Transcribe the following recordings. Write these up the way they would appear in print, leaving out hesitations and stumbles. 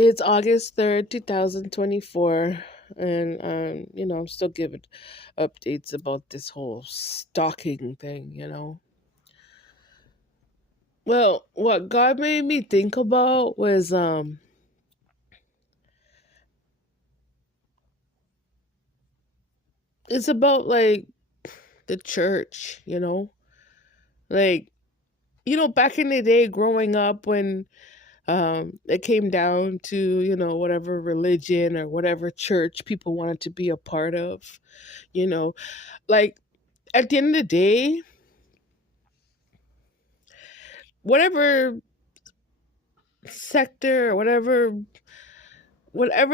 It's August 3rd, 2024, and I'm still giving updates about this whole stalking thing. Well, what God made me think about was it's about like the church. Like, back in the day growing up when it came down to, whatever religion or whatever church people wanted to be a part of, you know, like at the end of the day, whatever sector or whatever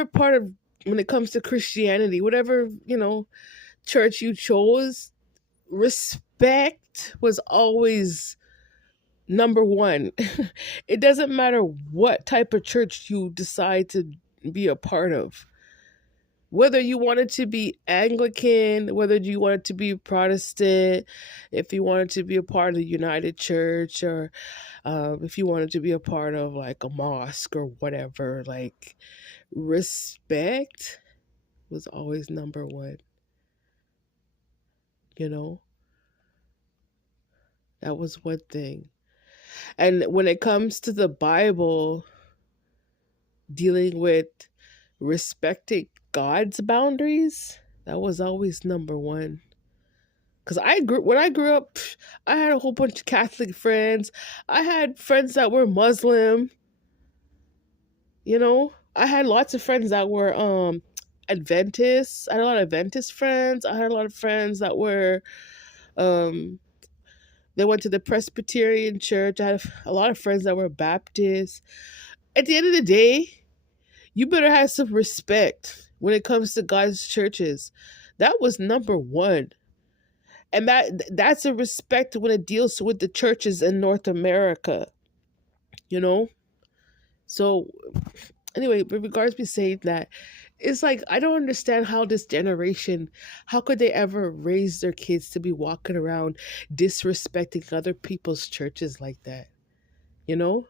part of when it comes to Christianity, whatever, church you chose, respect was always number one. It doesn't matter what type of church you decide to be a part of. Whether you wanted to be Anglican, whether you wanted to be Protestant, if you wanted to be a part of the United Church, or if you wanted to be a part of like a mosque or whatever, like respect was always number one. You know, that was one thing. And when it comes to the Bible, dealing with respecting God's boundaries, that was always number one. Cause when I grew up, I had a whole bunch of Catholic friends. I had friends that were Muslim. I had lots of friends that were Adventists. I had a lot of Adventist friends. I had a lot of friends that were um they went to the Presbyterian church. I had a lot of friends that were Baptists. At the end of the day, you better have some respect when it comes to God's churches. That was number one. And that's a respect when it deals with the churches in North America, you know? So anyway, with regards to saying that, it's like I don't understand how this generation, how could they ever raise their kids to be walking around disrespecting other people's churches like that, you know?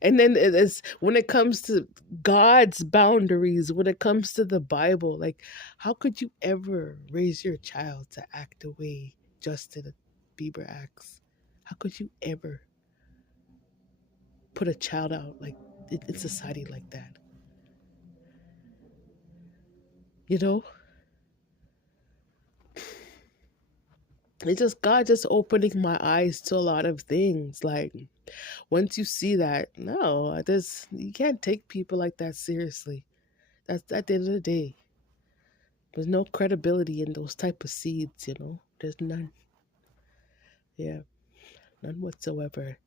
And then it's when it comes to God's boundaries, when it comes to the Bible, like how could you ever raise your child to act the way Justin Bieber acts? How could you ever put a child out like in society like that? You know, it's just God just opening my eyes to a lot of things. Like once you see that, no, there's you can't take people like that seriously. That's at the end of the day. There's no credibility in those type of seeds. There's none. Yeah, none whatsoever.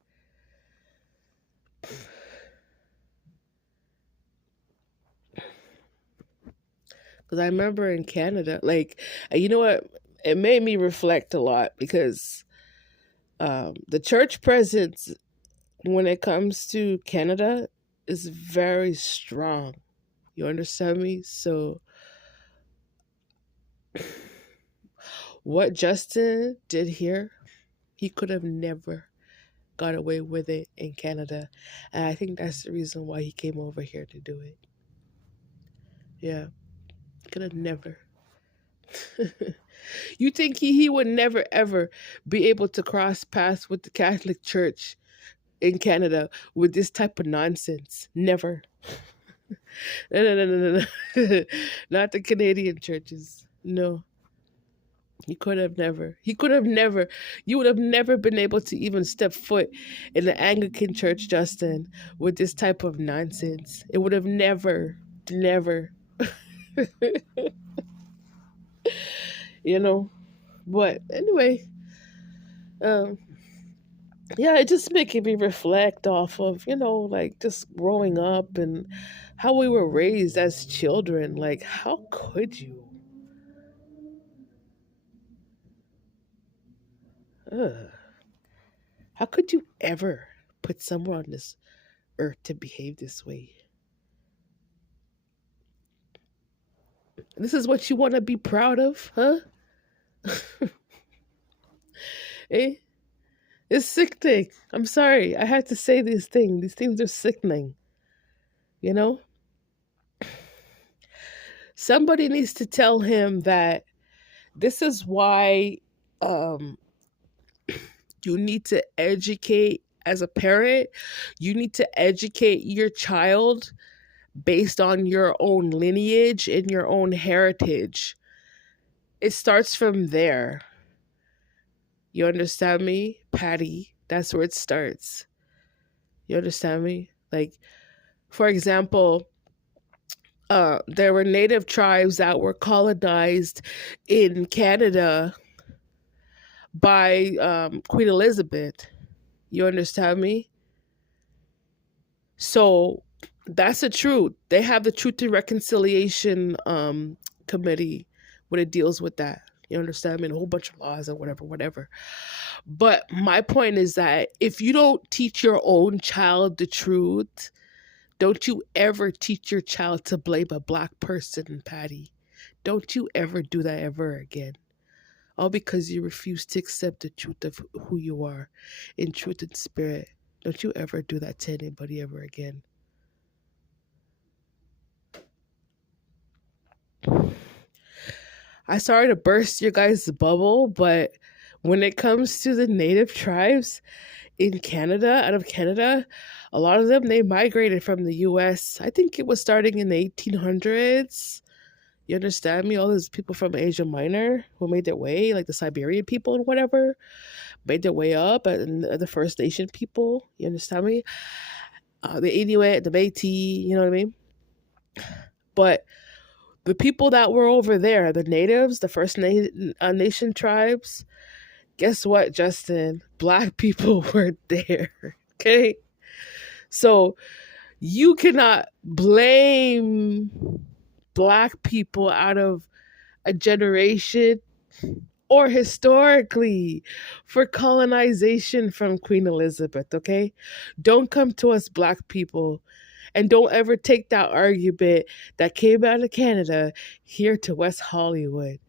Because I remember in Canada, like, you know what? It made me reflect a lot because the church presence when it comes to Canada is very strong. You understand me? So, what Justin did here, he could have never got away with it in Canada. And I think that's the reason why he came over here to do it. Yeah, could have never. You think he would never ever be able to cross paths with the Catholic Church in Canada with this type of nonsense? Never. No, no, no, no, no, no. Not the Canadian churches. No, he could have never. He could have never. You would have never been able to even step foot in the Anglican Church, Justin, with this type of nonsense. It would have never, never. you know. But anyway, um, yeah, it just making me reflect off of, like just growing up and how we were raised as children. Like, how could you? Ugh. How could you ever put someone on this earth to behave this way? This is what you want to be proud of, huh? Eh? It's sickening. I'm sorry. I had to say these things. These things are sickening. you know? Somebody needs to tell him that this is why um you need to educate as a parent, you need to educate your child based on your own lineage and your own heritage. It starts from there. You understand me, Patty? That's where it starts. You understand me? Like, for example, there were native tribes that were colonized in Canada by Queen Elizabeth. You understand me? So that's the truth. They have the Truth and Reconciliation committee when it deals with that. You understand me? And a whole bunch of laws and whatever, whatever. But my point is that if you don't teach your own child the truth, don't you ever teach your child to blame a black person, Patty. Don't you ever do that ever again. All because you refuse to accept the truth of who you are in truth and spirit. Don't you ever do that to anybody ever again. I sorry to burst your guys' bubble, but when it comes to the native tribes in Canada, out of Canada, a lot of them they migrated from the US. I think it was starting in the 1800s. You understand me? All those people from Asia Minor who made their way, like the Siberian people and whatever, made their way up, and the First Nation people. You understand me? The Inuit, the Métis. You know what I mean? But the people that were over there, the natives, the Nation tribes, guess what, Justin? Black people were there. Okay? So you cannot blame black people out of a generation or historically for colonization from Queen Elizabeth, okay? Don't come to us, black people, and don't ever take that argument that came out of Canada here to West Hollywood.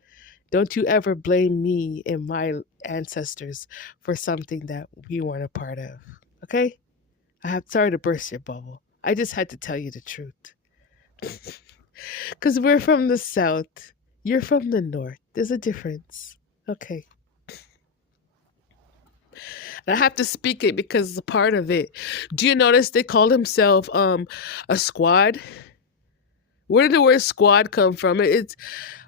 Don't you ever blame me and my ancestors for something that we weren't a part of, okay? Sorry to burst your bubble. I just had to tell you the truth. Because we're from the South. You're from the North. There's a difference. Okay. And I have to speak it because it's a part of it. Do you notice they call themselves a squad? Where did the word squad come from? It's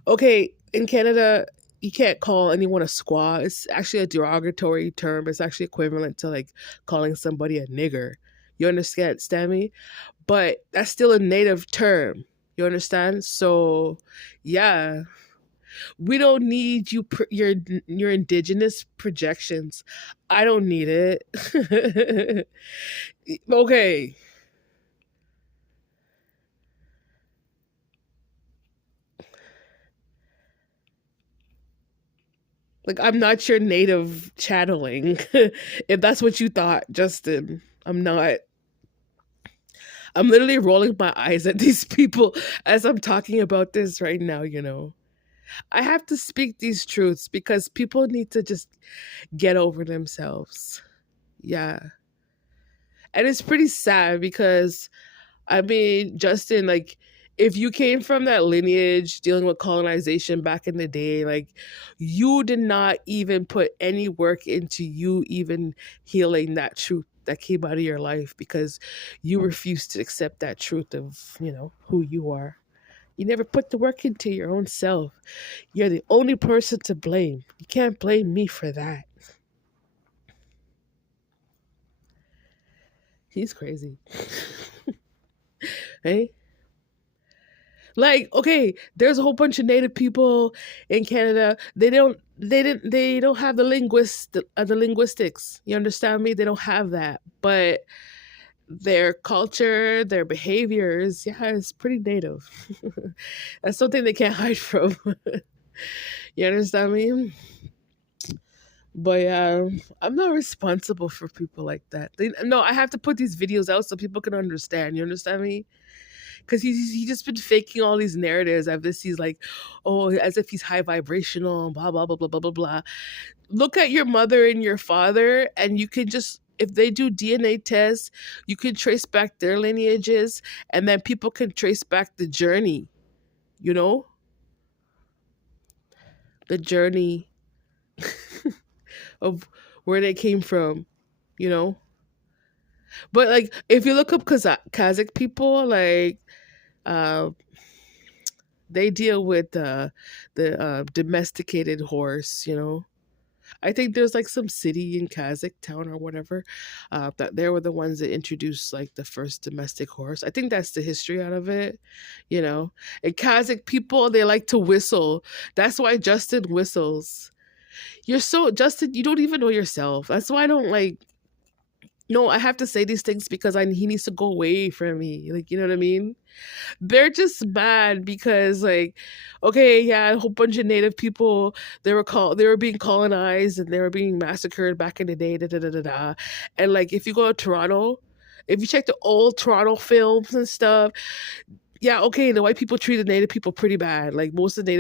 okay, in Canada, you can't call anyone a squaw. It's actually a derogatory term. It's actually equivalent to like calling somebody a nigger. You understand me? But that's still a native term. You understand? So, yeah, we don't need your indigenous projections. I don't need it. Okay. Like, I'm not your native channeling. If that's what you thought, Justin, I'm not. I'm literally rolling my eyes at these people as I'm talking about this right now, you know. I have to speak these truths because people need to just get over themselves. Yeah. And it's pretty sad because I mean, Justin, like, if you came from that lineage dealing with colonization back in the day, like, you did not even put any work into you even healing that truth that came out of your life because you refused to accept that truth of, who you are. You never put the work into your own self. You're the only person to blame. You can't blame me for that. He's crazy. Hey? Like, okay, there's a whole bunch of native people in Canada. They don't have the linguistics. You understand me? They don't have that. But their culture, their behaviors, yeah, it's pretty native. That's something they can't hide from. You understand me? But yeah, I'm not responsible for people like that. No, I have to put these videos out so people can understand. You understand me? Because he just been faking all these narratives as if he's like, oh, as if he's high vibrational, blah blah blah blah blah blah blah. Look at your mother and your father, and you can just if they do DNA tests, you can trace back their lineages, and then people can trace back the journey, you know, the journey of where they came from, you know. But like, if you look up Kazakh people, like, uh, they deal with the domesticated horse, you know. I think there's like some city in Kazakh town or whatever, that they were the ones that introduced like the first domestic horse. I think that's the history out of it, you know. And Kazakh people, they like to whistle. That's why Justin whistles. You're so Justin, you don't even know yourself. That's why I don't like. No, I have to say these things because he needs to go away from me. Like, you know what I mean? They're just mad because, like, okay, yeah, a whole bunch of native people, they were being colonized and they were being massacred back in the day, da da da da da. And like, if you go to Toronto, if you check the old Toronto films and stuff, yeah, okay, the white people treated native people pretty bad. Like, most of the native